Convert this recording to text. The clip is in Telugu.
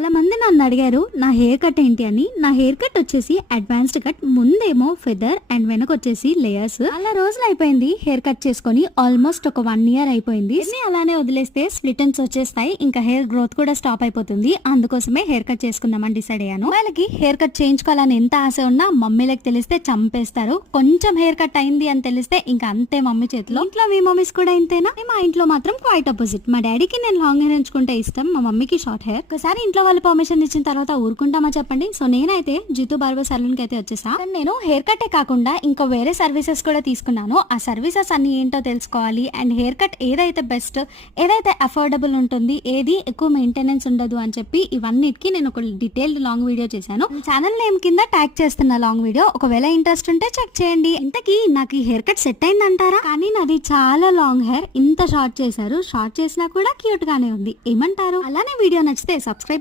చాలా మంది నన్ను అడిగారు నా హెయిర్ కట్ ఏంటి అని. నా హెయిర్ కట్ వచ్చేసి అడ్వాన్స్డ్ కట్, ముందేమో ఫెదర్ అండ్ వెనక వచ్చేసి లేయర్స్. అలా రోజులు అయిపోయింది హెయిర్ కట్ చేసుకొని, ఆల్మోస్ట్ ఒక 1 ఇయర్ అయిపోయింది. అలానే వదిలేస్తే స్ప్లిట్ ఎండ్స్ వచ్చేస్తాయి, ఇంకా హెయిర్ గ్రోత్ కూడా స్టాప్ అయిపోతుంది. అందుకోసమే హెయిర్ కట్ చేసుకుందామని డిసైడ్ అయ్యాను. వాళ్ళకి హెయిర్ కట్ చేయించుకోవాలని ఎంత ఆశ ఉన్నా మమ్మీలకు తెలిస్తే చంపేస్తారు. కొంచెం హెయిర్ కట్ అయింది అని తెలిస్తే ఇంకా అంతే మమ్మీ చేతిలో. ఇంట్లో మీ మమ్మీస్ కూడా ఇంతేనా? మా ఇంట్లో మాత్రం క్వైట్ అపోజిట్. మా డాడీకి నేను లాంగ్ హెయిర్ ఎంచుకుంటే ఇష్టం, మా మమ్మీకి షార్ట్ హెయిర్. ఒకసారి ఇంట్లో వాళ్ళు పర్మిషన్ ఇచ్చిన తర్వాత ఊరుకుంటామా చెప్పండి. సో నేనైతే జితు బార్బర్ సలూన్ కి అయితే వచ్చేసా. నేను హెయిర్ కట్టే కాకుండా ఇంకా వేరే సర్వీసెస్ కూడా తీసుకున్నాను. ఆ సర్వీసెస్ అన్ని ఏంటో తెలుసుకోవాలి అండ్ హెయిర్ కట్ ఏదైతే బెస్ట్, ఏదైతే అఫోర్డబుల్ ఉంటుంది, ఏది ఎక్కువ మెయింటెనెన్స్ ఉండదు అని చెప్పి ఇవన్నిటికి నేను ఒక డీటెయిల్డ్ లాంగ్ వీడియో చేశాను. ఛానల్ నేమ్ కింద ట్యాగ్ చేస్తున్న లాంగ్ వీడియో, ఒకవేళ ఇంట్రెస్ట్ ఉంటే చెక్ చేయండి. ఇంతకీ నాకు ఈ హెయిర్ కట్ సెట్ అయిందంటారా? కానీ నాది చాలా లాంగ్ హెయిర్, ఇంత షార్ట్ చేశారు. షార్ట్ చేసినా కూడా క్యూట్ గానే ఉంది. ఏమంటారు? అలానే వీడియో నచ్చితే సబ్స్క్రైబ్